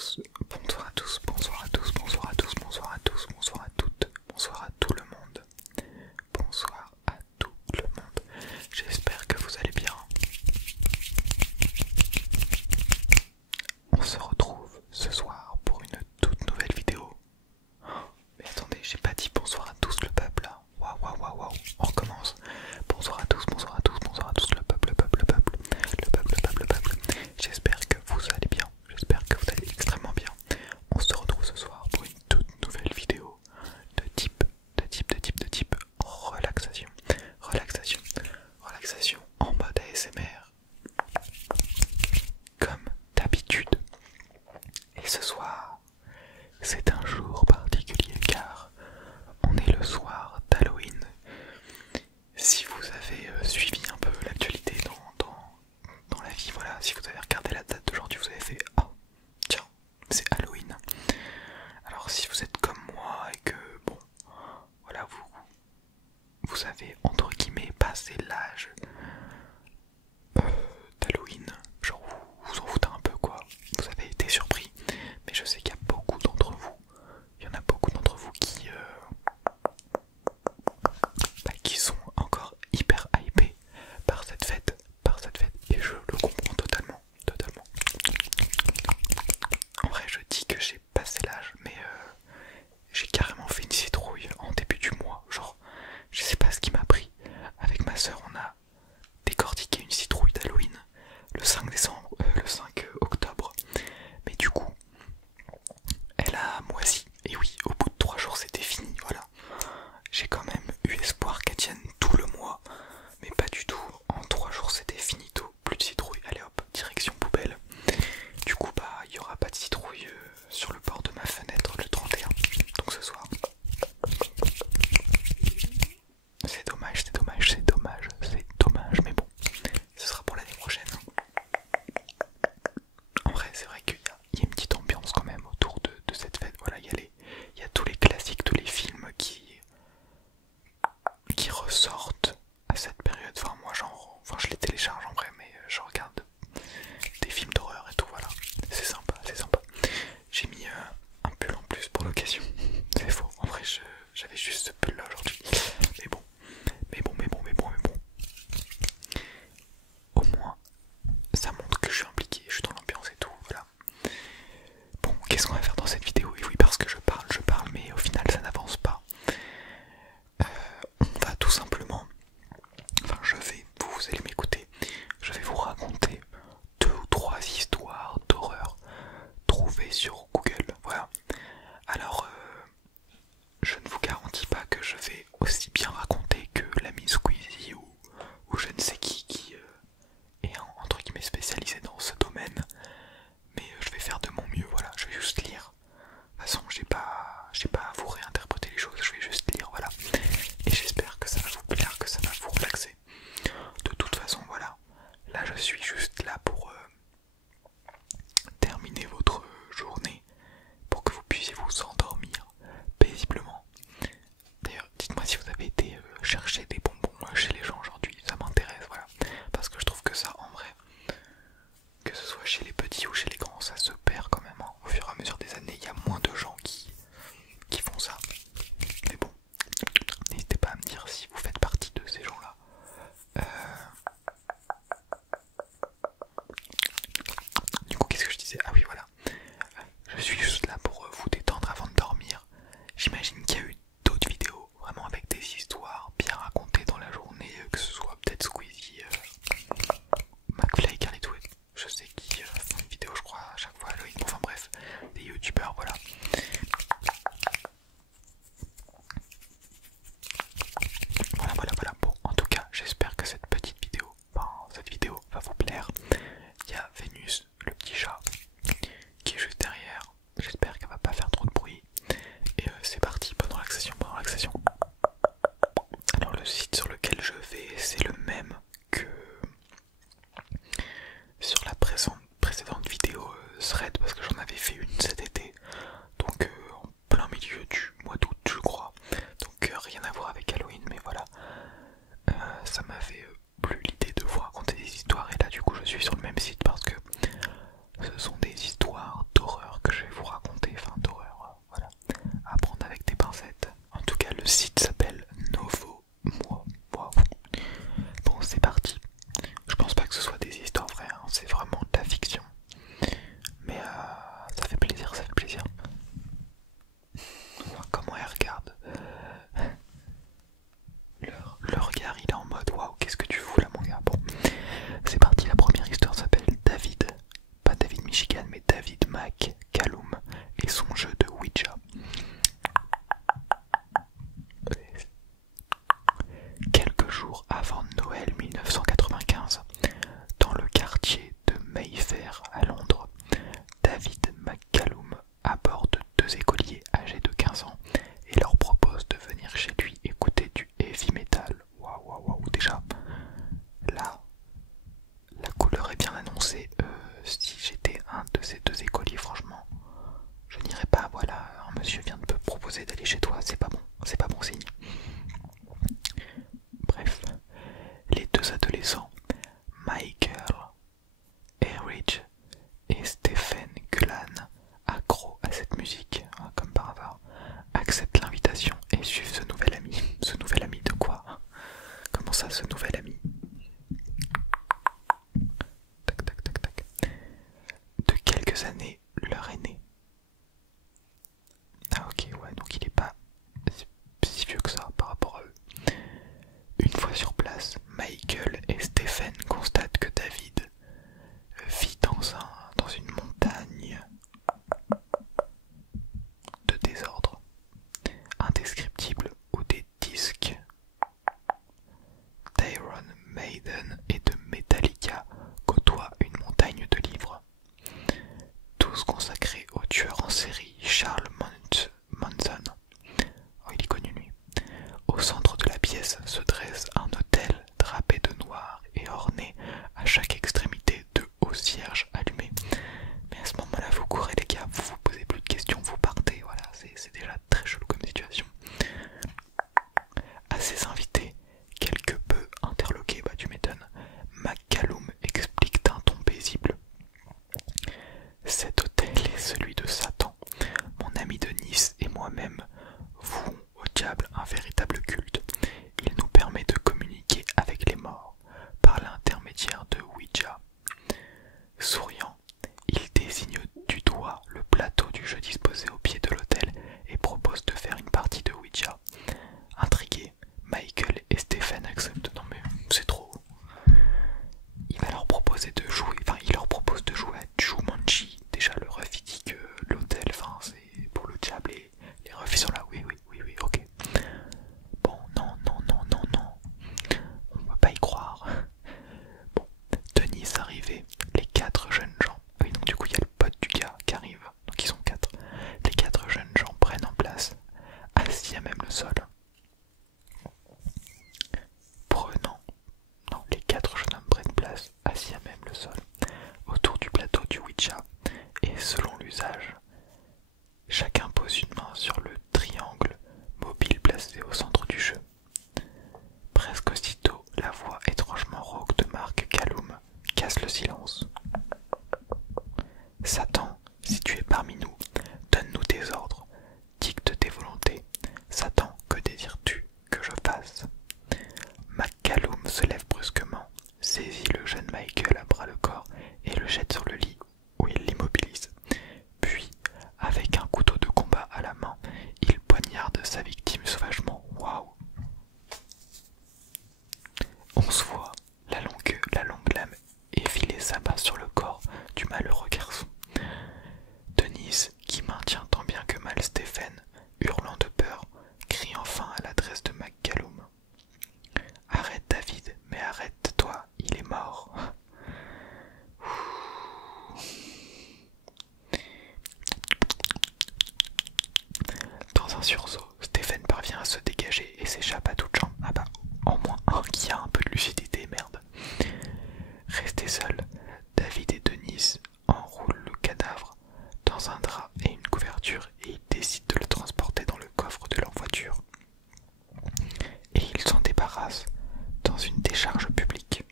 tous, bonsoir à tous, bonsoir à tous, bonsoir à tous, bonsoir à tous, bonsoir à toutes, bonsoir à tout le monde. Bonsoir à tout le monde. J'espère que vous allez bien. On se retrouve ce soir pour une toute nouvelle vidéo. Mais attendez, j'ai pas dit bonsoir à tous le peuple là. Waouh, waouh, waouh, waouh. On recommence. Bonsoir à tous, bonsoir à tous, bonsoir à tous le peuple, le peuple, le peuple, le peuple, le peuple, le peuple. J'espère que vous allez bien. J'espère que vous allez extrêmement bien. On se retrouve ce soir pour une toute nouvelle vidéo de type relaxation. Relaxation, relaxation en mode ASMR. Comme d'habitude. Et ce soir, c'est un jour particulier car on est le soir d'Halloween. Si vous avez suivi un peu l'actualité dans la vie, voilà, si vous avez regardé la date d'aujourd'hui, vous avez fait « Oh, tiens, c'est Halloween ». Alors si vous êtes comme moi et que, bon, voilà, vous avez, entre guillemets, passé l'âge d'Halloween, genre vous en foutez un peu quoi, vous avez été surpris, mais je sais qu'il y a beaucoup d'entre vous, il y en a beaucoup d'entre vous qui sont encore hyper hypés par cette fête, et je le comprends totalement. En vrai, je dis que j'ai passé l'âge, mais j'ai carrément fait une citrouille en début du mois, genre, je sais pas ce qui m'a pris. Avec ma soeur, on a décortiqué une citrouille d'Halloween le 5 octobre, mais du coup, elle a moisi, et oui, au bout de 3 jours c'était fini, voilà. J'ai quand même eu espoir qu'elle tienne tout le mois, mais pas du tout. En 3 jours c'était finito, plus de citrouille, allez hop, direction poubelle. Du coup bah il n'y aura pas de citrouille sur le bord de ma fenêtre le 31, donc ce soir. C'est dommage, mais bon, ce sera pour l'année prochaine. En vrai c'est vrai qu'il y a une petite ambiance quand même autour de cette fête, voilà, il y a tous les classiques, tous les films qui ressortent à cette période. Enfin je les télécharge en vrai, mais je regarde des films d'horreur et tout, voilà. C'est sympa. J'ai mis un pull en plus pour l'occasion. C'est faux, en vrai j'avais juste ce pull là aujourd'hui. Mais bon. Au moins, ça montre que je suis impliqué, je suis dans l'ambiance et tout, voilà. Bon, qu'est-ce qu'on va faire dans cette vidéo? Et oui, parce que je parle, mais au final ça n'avance pas. On va tout simplement, vous allez m'écouter, je vais vous raconter 2 ou 3 histoires d'horreur trouvées sur Google, voilà. Alors, je ne vous garantis pas que je vais aussi bien raconter que l'ami Squeezie ou je ne sais qui est entre guillemets spécialisé dans ce domaine, mais je vais faire de mon mieux, voilà, je vais juste lire. De toute façon, j'ai pas à vous réinterpréter les choses, je vais juste lire, voilà. Et j'espère que ça va vous plaire, que ça va vous relaxer. De toute façon, voilà, là je suis juste là pour terminer votre journée, pour que vous puissiez vous endormir paisiblement. D'ailleurs, dites-moi si vous avez été chercher des bonbons chez les gens aujourd'hui, ça m'intéresse, voilà. Parce que je trouve que ça, en vrai, que ce soit chez les petits ou chez les grands, ça se perd quand même, hein. Au fur et à mesure des années, il y a moins de gens qui font ça. Mais bon, n'hésitez pas à me dire si vous faites partie de ces gens-là. Du coup, qu'est-ce que je disais? Ah oui, voilà. Je suis juste là pour vous détendre avant de dormir. J'imagine qu'il y a eu d'autres vidéos, vraiment avec des histoires bien racontées dans la journée, que ce soit peut-être Squeezie, McFly, Carlito, je sais qui font une vidéo, je crois, à chaque fois Halloween, enfin bref, des youtubeurs, voilà. Voilà. Bon, en tout cas, j'espère que cette vidéo va vous plaire. Il y a Vénus, le petit chat, qui est juste derrière. J'espère qu'elle va pas faire trop de bruit. Et c'est parti, bonne relaxation. Alors le site sur lequel je vais, c'est le même que sur la précédente vidéo Thread, parce que j'en avais fait une cet été. Donc en plein milieu du mois d'août, je crois. Donc rien à voir avec Halloween, mais voilà. Ça m'avait plu l'idée de vous raconter des histoires, et là du coup je suis sur le même site parce que ce sont des histoires d'horreur que soir, à Londres, David McCallum aborde deux écoliers âgés de 15 ans et leur propose de venir chez lui écouter du heavy metal. Waouh, waouh, waouh, déjà, là, la couleur est bien annoncée. Si j'étais un de ces deux écoliers, franchement, je n'irais pas. Voilà, un monsieur vient de me proposer d'aller chez toi, c'est pas bon signe. Bref, les deux adolescents, Michael Eridge et Stephen Cullen, accros à cette musique, hein, comme par hasard, acceptent l'invitation et suivent ce nouvel ami. Ce nouvel ami de quoi? Comment ça, ce nouvel ami? Tac, tac, tac, tac. De quelques années, leur aîné. Ah ok, ouais, donc il est pas si vieux que ça par rapport à eux. Une fois sur place, Michael et Stephen constatent que David vit dans une montagne de désordre indescriptible où des disques d'Iron Maiden et de Metallica côtoient une montagne de livres, tous consacrés au tueur en série Charles Manson. Oh, il est connu lui. Au centre de la pièce se dresse un autel drapé de noir et orné à chaque extrémité de hauts cierges allumés. Mais à ce moment-là, vous courez les gars, vous vous posez plus de questions, vous partez, voilà, c'est déjà très chelou comme situation. À ses invités, quelque peu interloqués, bah tu m'étonnes, McCallum explique d'un ton paisible. Cet autel est celui de Satan. Mon ami de Nice et moi-même vouons au diable un véritable culte. Il nous permet de communiquer avec les morts par l'intermédiaire de Ouija. Souriant, il désigne du doigt le plateau du jeu disposé au pied de l'autel et propose de faire une partie de Ouija. Intrigués, Michael et Stephen acceptent. Non mais c'est trop. Il leur propose de jouer à Jumanji. Déjà le ref il dit que l'hôtel, enfin c'est pour le diable et les refs ils sont là, oui, ok. Bon, non, on va pas y croire. Bon, Denise arrivée, les 4 jeunes gens, oui donc du coup il y a le pote du gars qui arrive, donc ils sont 4. Les 4 jeunes gens prennent en place, assis à même le sol. Les 4 jeunes hommes prennent place, assis à même le sol, autour du plateau du Ouija, et selon l'usage, chacun pose une main sur le triangle mobile placé au centre du jeu. Presque aussitôt, la voix étrangement rauque de Mark Callum casse le silence. Satan, si tu es parmi nous, donne-nous tes ordres, dicte tes volontés. Satan, que désires-tu que je fasse? McCallum se lève brusquement, saisit le jeune Michael à bras le corps et le jette sur le lit où il l'immobilise. Puis, avec un couteau de combat à la main, il poignarde sa victime sauvagement. Waouh! On se voit, la longue lame effiler s'abat sur le corps du malheureux garçon. Denise, qui maintient tant bien que mal Stephen, hurlant de peur, crie enfin à l'adresse de McCallum. Arrête David, mais arrête-toi, il est mort. Dans un sursaut, Stephen parvient à se dégager et s'échappe à toutes jambes. Ah bah, en moins un qui a un peu de lucidité, merde. Restés seuls, David et Denise enroulent le cadavre dans un drap et une couverture et ils décident de le transporter dans le coffre de leur voiture. Et ils s'en débarrassent dans une décharge publique.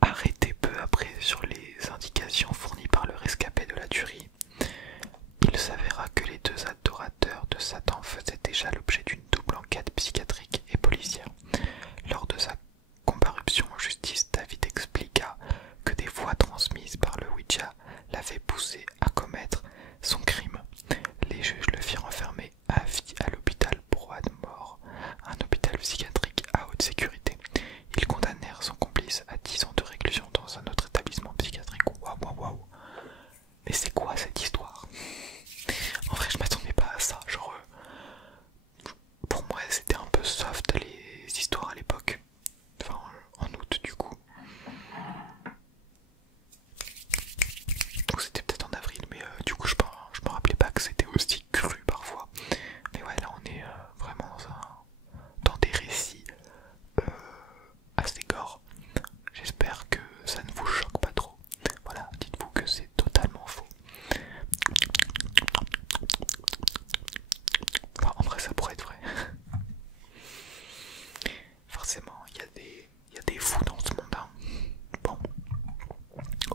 Arrêté peu après sur les indications fournies par forcément, il y a des fous dans ce monde, hein. Bon,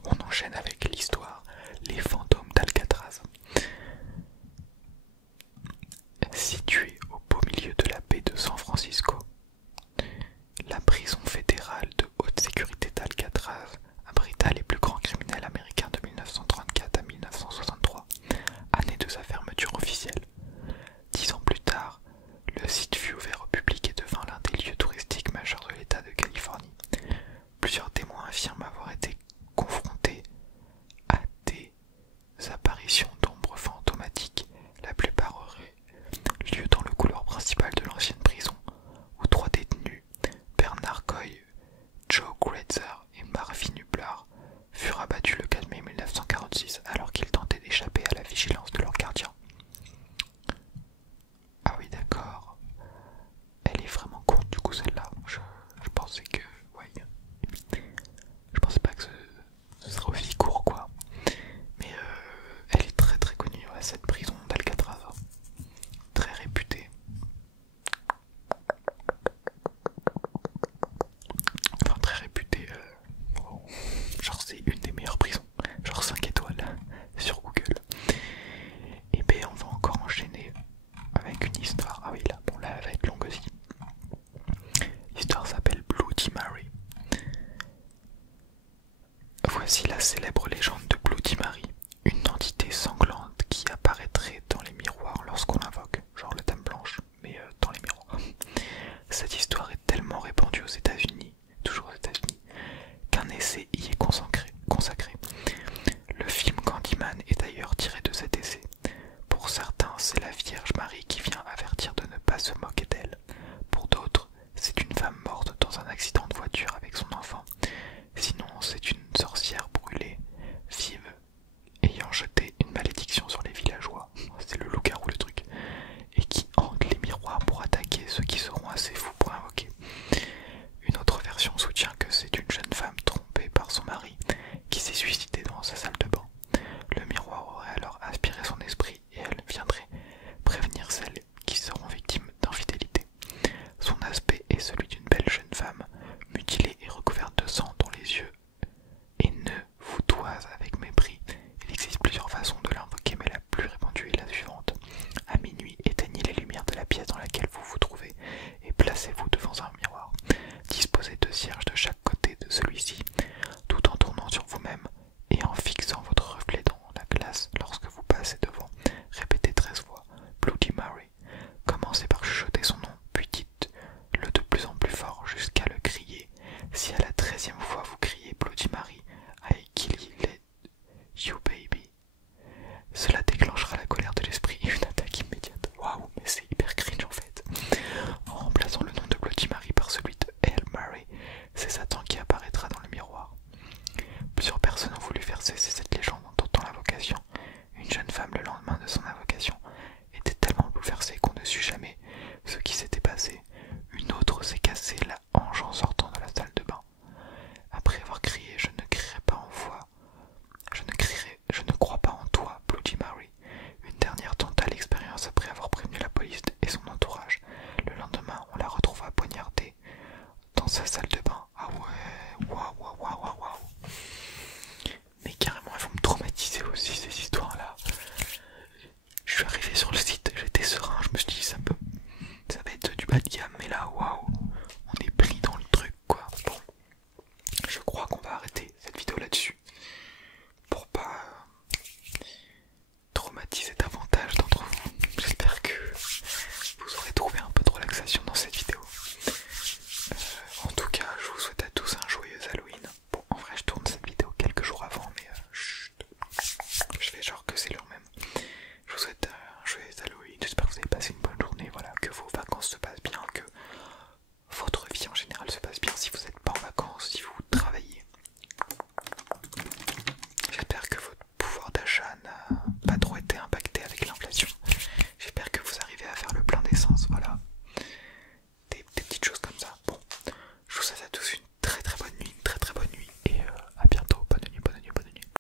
on enchaîne avec l'histoire, les fantômes d'Alcatraz. Située au beau milieu de la baie de San Francisco, la prison fédérale de haute sécurité d'Alcatraz abrita les plus grands criminels américains de 1934 à 1963, année de sa fermeture officielle. 10 ans plus tard, le site fut ouvert au public et devint l'un des lieux touristiques majeurs de l'État de Californie. Plusieurs témoins affirment avoir été confrontés à des apparitions d'ombres fantomatiques. La plupart auraient lieu dans le couloir principal de l'ancienne prison, où 3 détenus, Bernard Coy, Joe Greitzer et Marvin Hubler, furent abattus le 4 mai 1946 alors qu'ils tentaient d'échapper à la vigilance de leurs gardiens. Ah oui, d'accord. Elle est vraiment courte du coup celle-là. Je pensais que... ouais. Je pensais pas que ce serait aussi court quoi. Mais elle est très très connue, ouais, cette prison d'Alcatraz. Très réputée. Enfin très réputée. Bon, genre c'est une des meilleures prisons. Genre 5 étoiles sur Google. Et ben on va encore enchaîner avec une histoire. Ah oui là, bon là elle va être longue aussi. L'histoire s'appelle Bloody Mary. Voici la célèbre légende de Bloody Mary, une entité sanglante qui apparaîtrait dans les miroirs lorsqu'on l'invoque, genre la Dame Blanche, mais dans les miroirs. Cette histoire est tellement répandue aux États-Unis, toujours aux États-Unis, qu'un essai y est consacré. Le film Candyman est d'ailleurs tiré de cet essai. Pour certains, c'est la Vierge Marie qui vient avertir de ne pas se moquer d'elle. Pour d'autres, c'est une femme morte dans un accident de voiture avec son enfant. Sinon, c'est une sorcière brûlée, vive, ayant jeté une malédiction sur les villageois. C'est le loup-garou le truc. Et qui hante les miroirs pour attaquer ceux qui seront assez fous pour invoquer. Une autre version soutient que c'est une jeune femme trompée par son mari qui s'est suicidée dans sa salle de bain. Le miroir aurait alors aspiré son esprit et elle viendrait prévenir celles qui seront victimes d'infidélité. Son aspect est celui d'une belle jeune femme, mutilée et recouverte de sang dont les yeux haineux vous toisent avec mépris. Il existe plusieurs façons de l'invoquer, mais la plus répandue est la suivante. À minuit, éteignez les lumières de la pièce dans laquelle vous vous trouvez et placez-vous devant un miroir. Disposez 2 cierges de chaque côté de celui-ci, tout en tournant sur vous-même et en fixant votre reflet dans la glace lorsque vous passez devant. Répétez 13 fois Bloody Mary. Commencez par chuchoter son nom, puis dites-le de plus en plus fort jusqu'à le crier. Si à la 13e fois vous criez Bloody Mary, I kill you baby, cela déclenchera la colère de l'esprit et une attaque immédiate. Waouh, mais c'est hyper cringe en fait. En remplaçant le nom de Bloody Mary par celui de Hail Mary, c'est Satan qui apparaîtra dans le miroir. Plusieurs personnes ont voulu faire cesser cette légende en tentant l'invocation. Une jeune femme, le lendemain de son invocation, était tellement bouleversée qu'on ne sut jamais ce qui s'était passé. Une autre s'est cassée la hanche en sortant de la salle de bain. Après avoir crié « Je ne crierai pas en foi », je ne crois pas en toi, Bloody Mary. Une dernière tenta l'expérience après avoir prévenu la police et son entourage. Le lendemain, on la retrouva poignardée dans sa salle de bain,